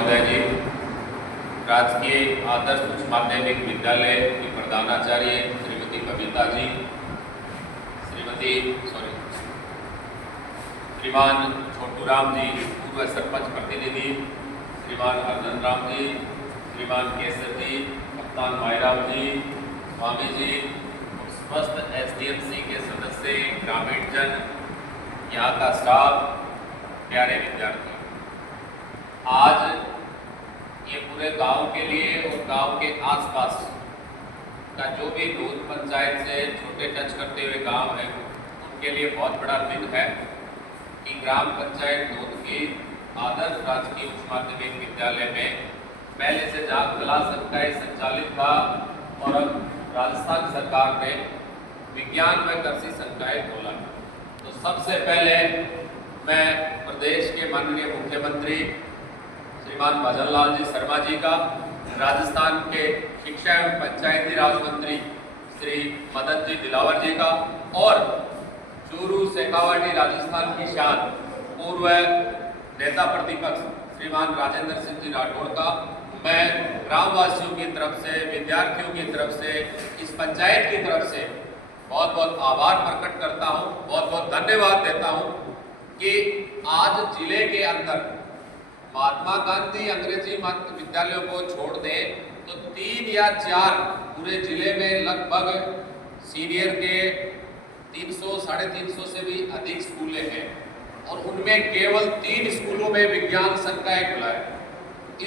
महोदय जी, राजकीय आदर्श उच्च माध्यमिक विद्यालय की प्रधानाचार्य श्रीमती कविता जी, श्रीमान छोटूराम जी, पूर्व सरपंच प्रतिनिधि, श्रीमान अर्जन राम जी, श्रीमान केसर जी, कप्तान मायराम जी, स्वामी जी, समस्त SDMC के सदस्य, ग्रामीण जन, यहाँ का स्टाफ, प्यारे विद्यार्थी, आज ये पूरे गांव के लिए और गांव के आसपास का जो भी दूध पंचायत से छोटे टच करते हुए गांव है उनके लिए बहुत बड़ा दिन है कि ग्राम पंचायत दूध की आदर्श राजकीय उच्च माध्यमिक विद्यालय में पहले से जहाँ कला संकाय संचालित था और अब राजस्थान सरकार ने विज्ञान व कृषि संकाय खोला। तो सबसे पहले मैं प्रदेश के माननीय मुख्यमंत्री श्रीमान भजन लाल जी शर्मा जी का, राजस्थान के शिक्षा एवं पंचायती राज मंत्री श्री मदन जी दिलावर जी का और चूरू शेखावाटी राजस्थान की शान पूर्व नेता प्रतिपक्ष श्रीमान राजेंद्र सिंह जी राठौड़ का मैं ग्रामवासियों की तरफ से, विद्यार्थियों की तरफ से, इस पंचायत की तरफ से बहुत बहुत आभार प्रकट करता हूँ, बहुत बहुत धन्यवाद देता हूँ कि आज जिले के अंदर महात्मा गांधी अंग्रेजी माध्यम विद्यालयों को छोड़ दें तो 3 या 4 पूरे जिले में लगभग सीनियर के 300 350 से भी अधिक स्कूलें हैं और उनमें केवल 3 स्कूलों में विज्ञान संकाय खुला है।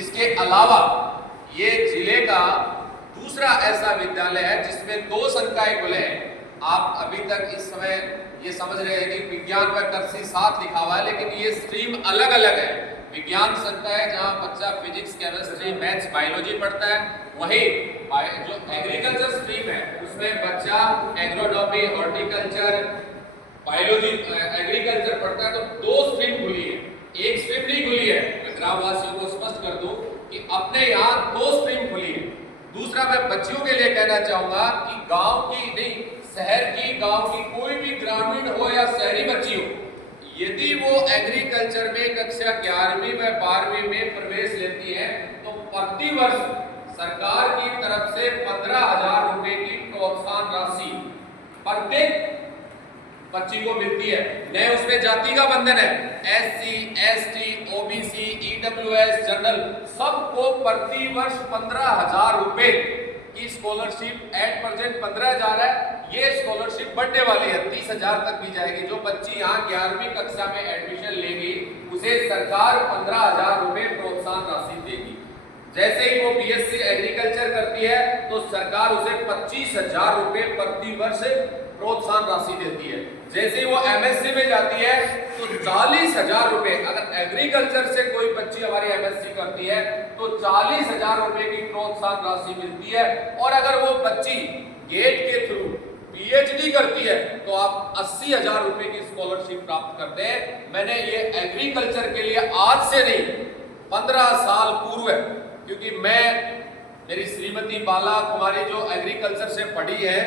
इसके अलावा ये जिले का दूसरा ऐसा विद्यालय है जिसमें 2 संकाय खुले हैं। आप अभी तक इस समय ये समझ रहे हैं कि विज्ञान व कृषि साथ लिखा हुआ है, लेकिन ये स्ट्रीम अलग अलग है। विज्ञान संकाय जहाँ बच्चा फिजिक्स, केमिस्ट्री, मैथ्स, बायोलॉजी पढ़ता है, वही जो एग्रीकल्चर स्ट्रीम है उसमें बच्चा एग्रोनॉमी, हॉर्टिकल्चर, बायोलॉजी, एग्रीकल्चर पढ़ता है। तो 2 स्ट्रीम खुली है, एक स्ट्रीम नहीं खुली है। मैं ग्रामवासियों को स्पष्ट कर दूं कि अपने यहाँ 2 स्ट्रीम खुली है। दूसरा मैं बच्चियों के लिए कहना चाहूंगा कि गाँव की नहीं, शहर की, गाँव की कोई भी ग्रामीण हो या शहरी बच्ची हो, यदि वो एग्रीकल्चर में कक्षा 11वीं व 12वीं में प्रवेश लेती है तो प्रति वर्ष सरकार की तरफ से 15,000 रुपए की प्रोत्साहन राशि प्रत्येक बच्ची को मिलती है। न उसमें जाति का बंधन है, SC, ST, OBC, EWS, general सबको प्रति वर्ष 15,000 रुपए की स्कॉलरशिप एट प्रेजेंट 15,000 है। ये स्कॉलरशिप बढ़ने वाली है, 30,000 तक भी जाएगी। जो बच्ची यहाँ 11वीं कक्षा में एडमिशन लेगी उसे सरकार 15,000 रुपए प्रोत्साहन राशि देगी। जैसे ही वो BSc एग्रीकल्चर करती है तो सरकार उसे 25,000 रुपए प्रति वर्ष प्रोत्साहन राशि देती है। जैसे ही वो MSc में जाती है तो 40,000 रुपए, अगर एग्रीकल्चर से कोई बच्ची हमारी MSc करती है तो 40,000 रुपए की प्रोत्साहन राशि मिलती है। और अगर वो बच्ची गेट के थ्रू PhD करती है तो आप 80,000 रुपए की स्कॉलरशिप प्राप्त करते हैं। मैंने ये एग्रीकल्चर के लिए आज से नहीं 15 साल पूर्व, क्योंकि मेरी श्रीमती बाला कुमारी जो एग्रीकल्चर से पढ़ी है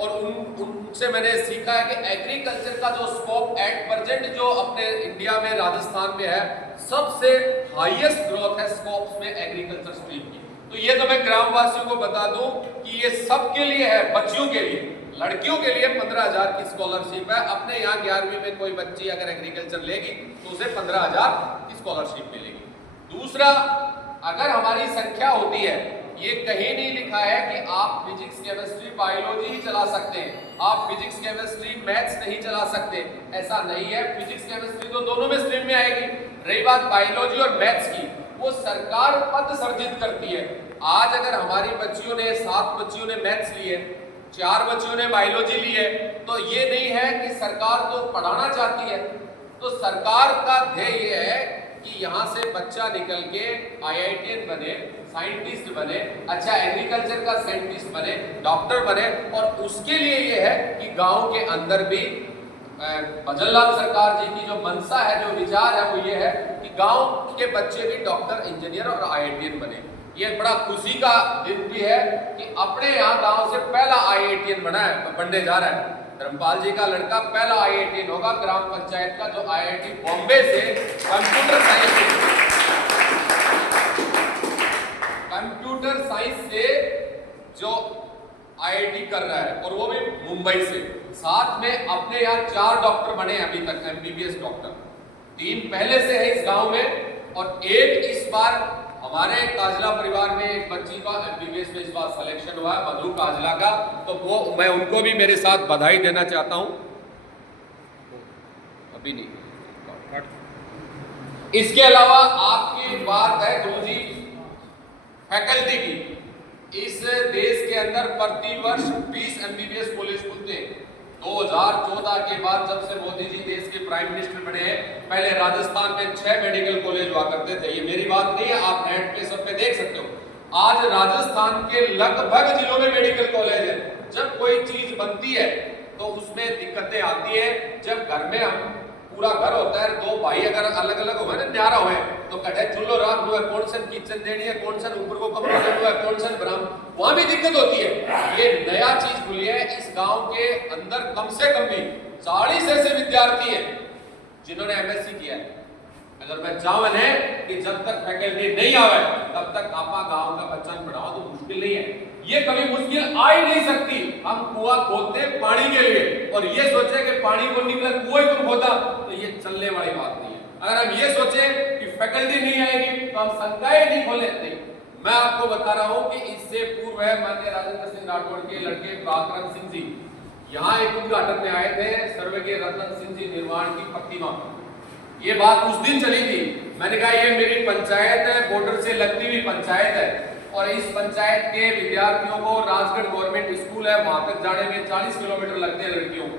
और उनसे मैंने सीखा है कि एग्रीकल्चर का जो स्कोप एट प्रेजेंट जो अपने इंडिया में, राजस्थान में है, सबसे हाईएस्ट ग्रोथ है स्कोप्स में एग्रीकल्चर स्ट्रीम की। तो ये तो मैं ग्रामवासियों को बता दूं कि ये सबके लिए है, बच्चियों के लिए, लड़कियों के लिए 15,000 की स्कॉलरशिप है। अपने यहाँ 11वीं में कोई बच्ची अगर एग्रीकल्चर लेगी तो उसे 15,000 की स्कॉलरशिप मिलेगी। दूसरा, अगर हमारी संख्या होती है, ये कहीं नहीं लिखा है कि आप फिजिक्स, केमिस्ट्री, बायोलॉजी ही चला सकते हैं, आप फिजिक्स, केमिस्ट्री, मैथ्स नहीं चला सकते, ऐसा नहीं है। फिजिक्स, केमिस्ट्री तो दोनों में स्ट्रीम में आएगी। रही बात बायोलॉजी और मैथ्स की, वो सरकार पद सर्जित करती है। आज अगर हमारी बच्चियों ने 7 बच्चियों ने मैथ्स लिए, 4 बच्चियों ने बायोलॉजी ली है, तो ये नहीं है कि सरकार तो पढ़ाना चाहती है। तो सरकार का ध्येय ये है कि यहाँ से बच्चा निकल के IITian बने, साइंटिस्ट बने, अच्छा एग्रीकल्चर का साइंटिस्ट बने, डॉक्टर बने। और उसके लिए ये है कि गांव के अंदर भी भजन लाल सरकार जी की जो मंशा है, जो विचार है, वो ये है कि गांव के बच्चे भी डॉक्टर, इंजीनियर और IITian बने। ये बड़ा खुशी का दिन भी है कि अपने यहाँ गांव से पहला IITian बनने जा रहा है। धर्मपाल जी का लड़का पहला IITian होगा ग्राम पंचायत का, जो IIT बॉम्बे से कंप्यूटर साइंस जो IIT कर रहा है और वो भी मुंबई से, साथ में अपने यहाँ 4 डॉक्टर बने अभी तक, MBBS डॉक्टर, 3 पहले से है इस गांव में और एक इस बार हमारे काजला परिवार में एक बच्ची का MBBS में इस बार सिलेक्शन हुआ है, मधु काजला का, तो वो मैं उनको भी मेरे साथ बधाई देना चाहता हूं। अभी नहीं, इसके अलावा आपकी बात है गुरुजी फैकल्टी की, इस देश के अंदर प्रति वर्ष 20 MBBS कॉलेज खुलते हैं। 2014 के बाद जब से मोदी जी देश के प्राइम मिनिस्टर बने हैं, पहले राजस्थान में 6 मेडिकल कॉलेज हुआ करते थे, ये मेरी बात नहीं है, आप नेट पे सब पे देख सकते हो। आज राजस्थान के लगभग जिलों में मेडिकल कॉलेज है। जब कोई चीज बनती है तो उसमें दिक्कतें आती है। जब घर में हम पूरा घर होता है, 2 भाई अगर अलग अलग हो ना, न्यारा हो तो कटे चुल्लो रात हुआ, कौन सा किचन देनी है, कौन सा ऊपर को कपड़ा देना है, कौन सा ब्राह्मण, वहां भी दिक्कत होती है। ये नया चीज खुली है इस गांव के अंदर, कम से कम भी 40 ऐसे विद्यार्थी हैं जिन्होंने MSc किया है। अगर मैं चाहूँ कि जब तक फैकल्टी नहीं आवे तब तक आपा गांव का बच्चा पढ़ाओ तो मुश्किल नहीं है, ये कभी मुश्किल आ ही नहीं सकती। हम कुआं खोदते पानी के लिए और ये सोचे कि पानी को निकले कुएं क्यों खोदा, तो ये चलने वाली बात नहीं है। अगर हम ये सोचे कि फैकल्टी नहीं आएगी तो हम संकाय नहीं खोले, नहीं। मैं आपको बता रहा हूं कि इससे पूर्व है माननीय राजेंद्र सिंह राठौड़ के लड़के पराक्रम सिंह जी यहाँ एक उद्घाटन में आए थे, स्वर्गीय रतन सिंह जी निर्माण की प्रतिमा। ये बात उस दिन चली थी, मैंने कहा ये मेरी पंचायत है, बॉर्डर से लगती हुई पंचायत है और इस पंचायत के विद्यार्थियों को राजगढ़ गवर्नमेंट स्कूल है, वहां तक जाने में 40 किलोमीटर लगते हैं लड़कियों को।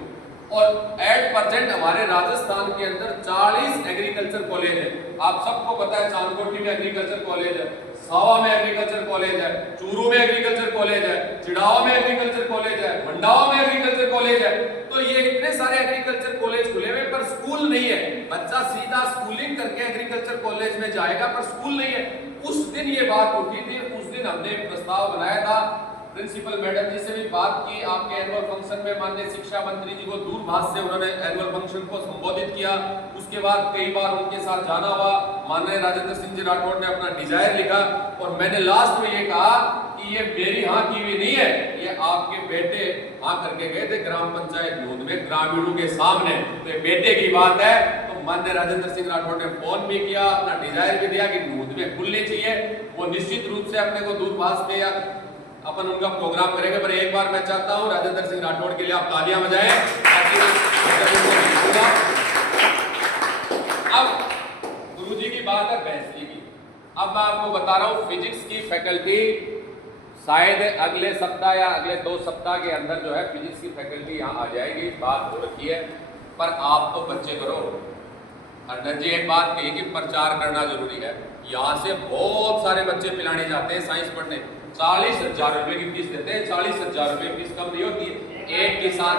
और एट प्रेजेंट हमारे राजस्थान के अंदर 40 एग्रीकल्चर कॉलेज है। आप सबको पता है चांदकोटी में एग्रीकल्चर कॉलेज है, सावा में एग्रीकल्चर कॉलेज है, चूरू में एग्रीकल्चर कॉलेज है, चिड़ावा में एग्रीकल्चर कॉलेज है, मंडावा में एग्रीकल्चर कॉलेज है। तो ये इतने सारे एग्रीकल्चर कॉलेज खुले हुए पर स्कूल नहीं है। बच्चा सीधा स्कूलिंग करके एग्रीकल्चर कॉलेज में जाएगा पर स्कूल नहीं है। उस दिन ये बात उठी थी, उस दिन हमने प्रस्ताव बनाया था, प्रिंसिपल मैडम जी से भी बात की, आपके एनुअल फंक्शन में माननीय शिक्षा मंत्री जी को दूरभाष से उन्होंने एनुअल फंक्शन को संबोधित किया। उसके बाद कई बार उनके साथ जाना हुआ, माननीय राजेंद्र सिंह जी राठौड़ ने अपना डिजायर लिखा और मैंने लास्ट में ये कहा कि ये मेरी हाँ की हुई नहीं है, ये आपके बेटे हाँ करके गए थे ग्राम पंचायत नूंद में ग्रामीणों के सामने, तो बेटे की बात है। तो माननीय राजेंद्र सिंह राठौड़ ने फोन भी किया, अपना डिजायर भी दिया कि नूंद में खुलनी चाहिए। वो निश्चित रूप से अपने को दूरभाष पे या अपन उनका प्रोग्राम करेंगे, पर एक बार मैं चाहता हूं राजेंद्र सिंह राठौड़ के लिए आप तालियां बजाएं। अब गुरुजी की बात है भैंसली की। अब मैं आपको बता रहा हूं फिजिक्स की फैकल्टी शायद अगले सप्ताह या अगले 2 सप्ताह के अंदर जो है फिजिक्स की फैकल्टी यहाँ आ जाएगी, बात हो रखी है। पर आप तो बच्चे करो, अर्नब जी एक बात कही कि प्रचार करना जरूरी है। यहाँ से बहुत सारे बच्चे पिलाने जाते हैं साइंस पढ़ने, 40,000 रुपए की फीस देते हैं। 40,000 रुपए फीस कम नहीं होती है। एक किसान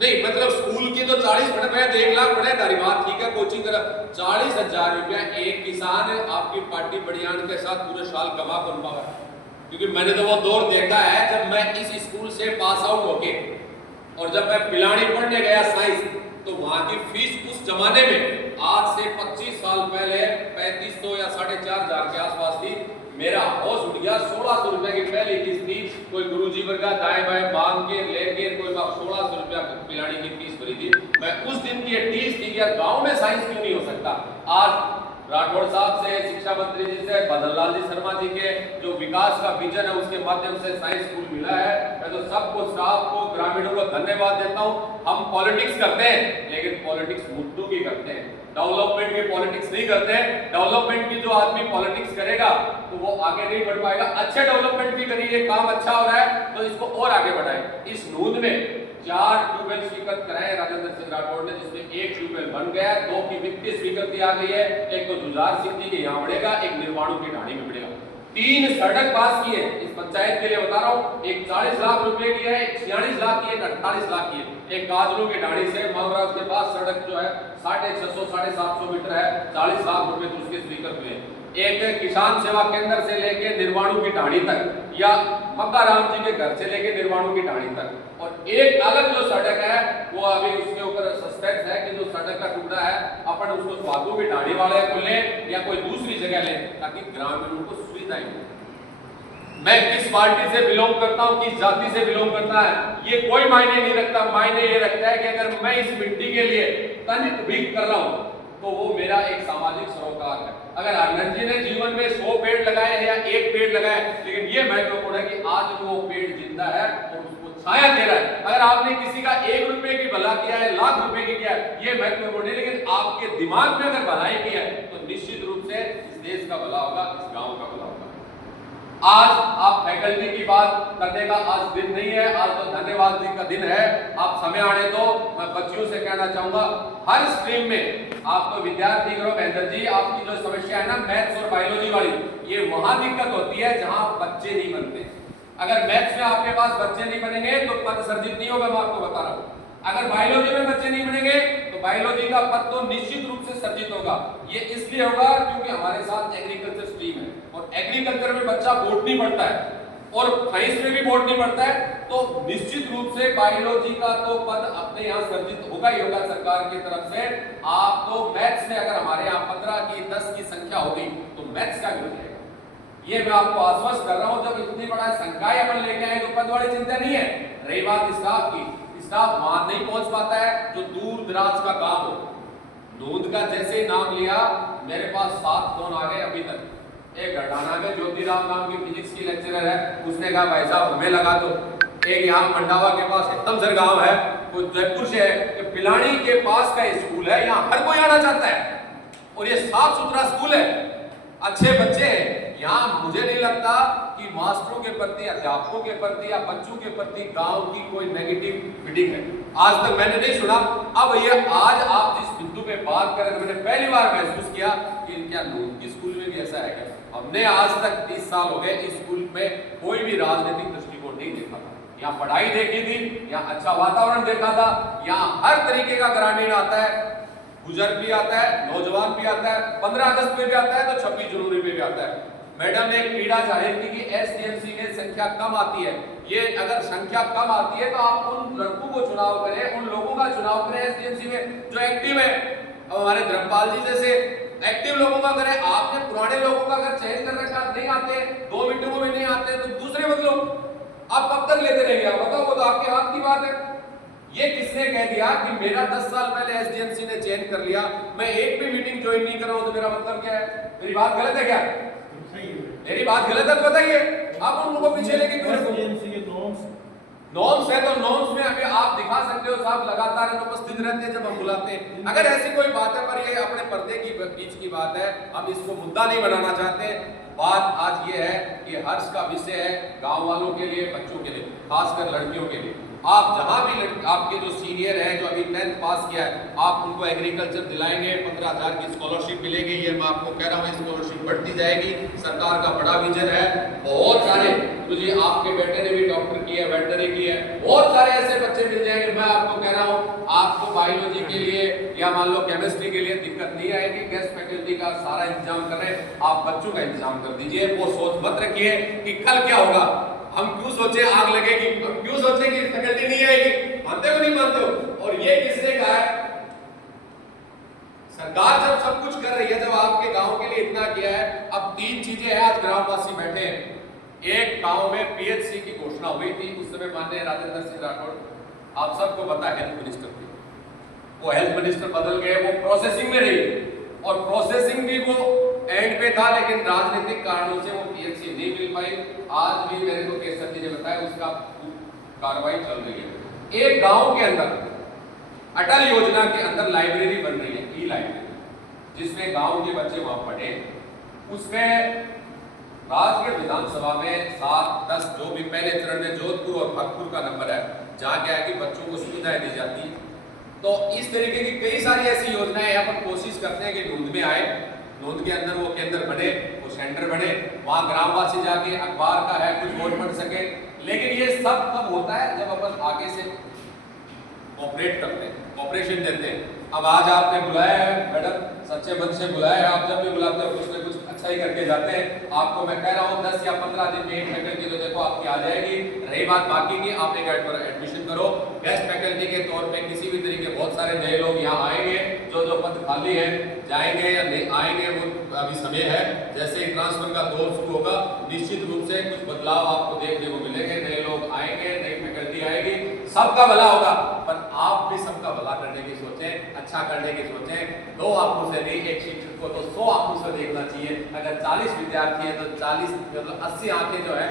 नहीं, मतलब स्कूल की तो 40 पढ़े, मैं 1 लाख पढ़े तारी बात ठीक है, कोचिंग कर 40,000 रुपया एक किसान आपकी पार्टी बढ़ियान के साथ पूरे साल कमा कर पावा। क्योंकि मैंने तो वो दौर देखा है जब मैं इस स्कूल से पास आउट होके और जब मैं पिलानी पढ़ने गया साइंस, तो वहां की फीस उस जमाने में आज से 25 साल पहले 3500 या 4,500 के आसपास थी। मेरा होश उठ गया, 1600 रुपए की पहली किस्त थी। कोई गुरुजी वर्गा दाएं बाएं मांग के लेके कोई 1600 रुपया पिलानी की फीस भरी थी। मैं उस दिन की टीस थी कि गांव में साइंस क्यों नहीं हो सकता। आज राठौड़ साहब से, शिक्षा मंत्री जी से, भदन लाल जी शर्मा जी के जो विकास का विजन है उसके माध्यम से साइंस स्कूल मिला है। मैं तो सबको, स्टाफ को, ग्रामीणों को धन्यवाद देता हूँ। हम पॉलिटिक्स करते हैं लेकिन पॉलिटिक्स मुद्दों की करते हैं, डेवलपमेंट की पॉलिटिक्स नहीं करते हैं। डेवलपमेंट की जो आदमी पॉलिटिक्स करेगा तो वो आगे नहीं बढ़ पाएगा। अच्छे डेवलपमेंट भी करिए, काम अच्छा हो रहा है तो इसको और आगे बढ़ाएं। इस नूंद में 4 ट्यूबवेल स्वीकृत कराए राजेंद्र सिंह राठौड़ ने, जिसमें 1 ट्यूबवेल बन गया, 2 की वित्तीय स्वीकृति आ गई है। एक तो जुझार सिंह जी के यहाँ बढ़ेगा, एक निर्वाणु की ढाणी में बढ़ेगा। 3 सड़क पास की है इस पंचायत के लिए, बता रहा हूँ। एक 40 लाख रुपए की है, एक 46 लाख की है, एक 48 लाख की है। एक काजलू की ढाणी से मावराज के पास सड़क जो है 650 750 मीटर है, 40 लाख रुपए तो उसके स्वीकृत हुए। एक किसान सेवा केंद्र से लेके निर्वाणु की ढाणी तक, या मक्का राम जी के घर से लेके निर्वाणु की ढाणी तक, और एक अलग जो सड़क है वो अभी उसके ऊपर सस्पेंस है कि जो सड़क का टुकड़ा है अपन उसको स्वादू की ढाणी वाले को ले या कोई दूसरी जगह ले, ताकि ग्रामीणों को सुविधाएं हो। मैं किस पार्टी से बिलोंग करता हूं, किस जाति से बिलोंग करता है, ये कोई मायने नहीं रखता। मायने ये रखता है कि अगर मैं इस मिट्टी के लिए तनिक भी कर रहा हूं तो वो मेरा एक सामाजिक सरोकार है। अगर आनंद जी ने जीवन में 100 पेड़ लगाए हैं या 1 पेड़ लगाए, लेकिन ये महत्वपूर्ण है कि आज वो पेड़ जिंदा है और उसको छाया दे रहा है। अगर आपने किसी का 1 रुपए की भला किया है, लाख रुपए की किया है, ये महत्वपूर्ण है, लेकिन आपके दिमाग में अगर भलाई किया है तो निश्चित रूप से इस देश का भला होगा, इस गांव का भला होगा। आज आप फैकल्टी की बात करने का आज दिन नहीं है, आज तो धन्यवाद जी का दिन है। आप समय आने तो मैं बच्चियों से कहना चाहूंगा, हर स्ट्रीम में आप तो विद्यार्थी करो महेंद्र जी, आपकी जो समस्या है ना मैथ्स और बायोलॉजी वाली, ये वहां दिक्कत होती है जहां बच्चे नहीं बनते। अगर मैथ्स में आपके पास बच्चे नहीं बनेंगे तो पद सर्जित नहीं होगा, मैं आपको बता रहा हूं। अगर बायोलॉजी में बच्चे नहीं बनेंगे तो बायोलॉजी का पद तो निश्चित रूप से सर्जित होगा। ये इसलिए होगा क्योंकि हमारे साथ एग्रीकल्चर स्ट्रीम है और एग्रीकल्चर में बच्चा बोटनी पढ़ता है और साइंस में भी बोटनी पढ़ता है, तो निश्चित रूप से बायोलॉजी का तो पद अपने यहाँ सर्जित होगा ही होगा सरकार की तरफ से। आप तो मैथ्स में अगर हमारे यहाँ 15 की 10 की संख्या होगी तो मैथ्स का भी हो जाएगा। ये मैं आपको आश्वस्त कर रहा हूं। जब इतनी बड़ा संकाय अपन लेके आए तो पद वाली चिंता नहीं है। रही बात स्टाफ की, स्टाफ वहां नहीं पहुंच पाता है जो दूर दराज का काम हो। नूंद का जैसे नाम लिया, मेरे पास 7 फोन आ गए अभी तक। एक घटाना में ज्योतिराम नाम की फिजिक्स की लेक्चरर है, उसने कहा भाई साहब हमें लगा दो। एक यहाँ मंडावा के पास एकदम सर गांव है, वो जयपुर से है, कि पिलानी के पास का स्कूल है, यहाँ हर कोई आना चाहता है और ये साफ सुथरा स्कूल है, अच्छे बच्चे हैं। यहाँ मुझे नहीं लगता कि मास्टरों के प्रति, अध्यापकों के प्रति या बच्चों के प्रति गांव की कोई नेगेटिव फीलिंग है, आज तक मैंने नहीं सुना। अब ये आज आप जिस बिंदु पे बात कर रहे हैं, मैंने पहली बार महसूस किया कि क्या नून की स्कूल में भी ऐसा है क्या। हमने आज तक 30 साल हो गए इस स्कूल में कोई भी राजनीतिक दृष्टिकोण नहीं देखा था। यहाँ पढ़ाई देखी थी, यहाँ अच्छा वातावरण देखा था, यहाँ हर तरीके का ग्रामीण आता है, बुजुर्ग भी आता है, नौजवान भी आता है, 15 अगस्त पे भी आता है तो 26 जनवरी पे भी आता है। मैडम ने एक पीड़ा जाहिर की कि एसडीएमसी में संख्या कम आती है। ये अगर संख्या कम आती है तो आप उन लड़कों को चुनाव करें, उन लोगों का चुनाव करें एसडीएमसी में जो एक्टिव है। अब हमारे धर्मपाल जी जैसे एक्टिव लोगों का करें। आपने पुराने लोगों का अगर चयन कर रखा, नहीं आते 2 मीटिंगों में नहीं आते तो दूसरे बदलो। आप कब तक लेते रहेंगे? आप बताओ, वो तो आपके हाथ की बात है। ये किसने कह दिया कि मेरा 10 साल पहले एसडीएमसी ने चयन कर लिया, मैं एक भी मीटिंग ज्वाइन नहीं कर रहा हूं तो मेरा मतलब क्या है? मेरी बात गलत है क्या? मेरी बात गलत है तो बताइए। आप उन लोगों को पीछे लेके क्यों रखो? नॉर्म्स है तो नॉर्म्स में अभी आप दिखा सकते हो साहब, लगातार उपस्थित रहते हैं जब हम बुलाते हैं। अगर ऐसी कोई बात है, पर ये अपने पर्दे की बीच की बात है, हम इसको मुद्दा नहीं बनाना चाहते। बात आज ये है कि हर्ष का विषय है गांव वालों के लिए, बच्चों के लिए, खासकर लड़कियों के लिए। आप जहां भी आपके जो सीनियर हैं जो अभी 10th पास किया है, आप उनको एग्रीकल्चर दिलाएंगे, 15,000 की स्कॉलरशिप मिलेगी। ये मैं आपको कह रहा हूँ, स्कॉलरशिप बढ़ती जाएगी। सरकार का बड़ा विजन है। बहुत सारे तो जी आपके बेटे ने भी डॉक्टर की है, वेटनरी की है, बहुत सारे ऐसे बच्चे मिल जाएंगे। मैं आपको कह रहा हूँ, आपको बायोलॉजी के लिए या मान लो केमिस्ट्री के लिए दिक्कत नहीं आएगी। गेस्ट फैकल्टी का सारा इंतजाम कर रहे हैं, आप बच्चों का इंतजाम कर दीजिए। वो सोच मत रखिए कि कल क्या होगा, हम क्यों सोचे आग लगेगी, हम क्यों सोचे कि फैकल्टी नहीं आएगी। मानते हो नहीं मानते हो? और ये किसने कहा है? सरकार जब सब कुछ कर रही है, जब आपके गांव के लिए इतना किया है। अब 3 चीजें हैं, आज ग्रामवासी बैठे हैं। एक गांव में पीएचसी की घोषणा हुई थी, उस समय माननीय राजेंद्र सिंह राठौड़, आप सबको पता है, हेल्थ मिनिस्टर थे। वो हेल्थ मिनिस्टर बदल गए, वो प्रोसेसिंग में रही और प्रोसेसिंग भी वो एंड पे था, लेकिन राजनीतिक कारणों से वो पीएचसी नहीं मिल पाई। आज भी मेरे को केसर जी ने बताया उसका कार्रवाई चल रही है। एक गांव के अंदर अटल योजना के अंदर लाइब्रेरी बन रही है, ई लाइब्रेरी, जिसमें गांव के बच्चे वहां पढ़े। उसमें राज्य विधानसभा में 7, 10 जो भी पहले चरण में जोधपुर और भरतपुर का नंबर है, जहां क्या है कि बच्चों को सुविधाएं दी जाती है। तो इस तरीके की कई सारी ऐसी योजनाएं यहाँ पर कोशिश करते हैं कि नूंद में आए, नूंद के अंदर वो केंद्र बने, वो सेंटर बने, वहां ग्रामवासी जाके अखबार का है कुछ वोट पढ़ सके। लेकिन ये सब तब होता है जब अपन आगे से ऑपरेट करते हैं, ऑपरेशन देते हैं। अब आज आपने बुलाया है मैडम, सच्चे मन से बुलाया है। आप जब भी बुलाते हो कुछ ना कुछ अच्छा सही करके जाते हैं। आपको मैं कह रहा हूँ 10 या 15 दिन में एक फैकल्टी तो देखो आपकी आ जाएगी। रही बात बाकी की, आप एक एडमिशन करो। गेस्ट फैकल्टी के तौर पे किसी भी तरीके बहुत सारे नए लोग यहाँ आएंगे, जो पद खाली है जाएंगे या नहीं आएंगे वो अभी समय है। जैसे ही ट्रांसफर का दौर शुरू होगा निश्चित रूप से कुछ बदलाव आपको देखने को मिलेंगे, नए लोग आएंगे, नई फैकल्टी आएगी, सबका भला होगा। पर आप भी सबका भला करने की सोचें, अच्छा करने की सोचें। 2 आंखों से नहीं, एक शिक्षक को तो 100 आंखों से देखना चाहिए। अगर 40 विद्यार्थी हैं तो 40 मतलब 80 आंखें जो है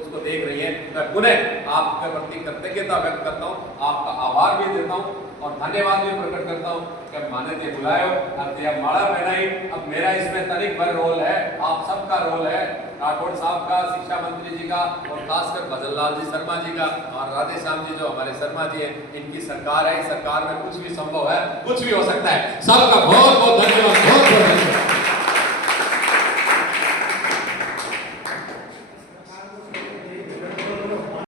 उसको देख रही है। मैं पुनः आपके प्रति कृतज्ञता व्यक्त करता हूँ, आपका आभार भी देता हूँ और धन्यवाद भी प्रकट करता हूँ कि मान्यता बुलायो अब यह माला पहनाई। अब मेरा इसमें तनिक भर रोल है, आप सबका रोल है, राठौड़ साहब का, शिक्षा मंत्री जी का और खासकर भजनलाल जी शर्मा जी का और राधे श्याम जी जो हमारे शर्मा जी हैं, इनकी सरकार है। इस सरकार में कुछ भी संभव है, कुछ भी हो सकता है। सबका बहुत बहुत धन्यवाद, बहुत बहुत धन्यवाद।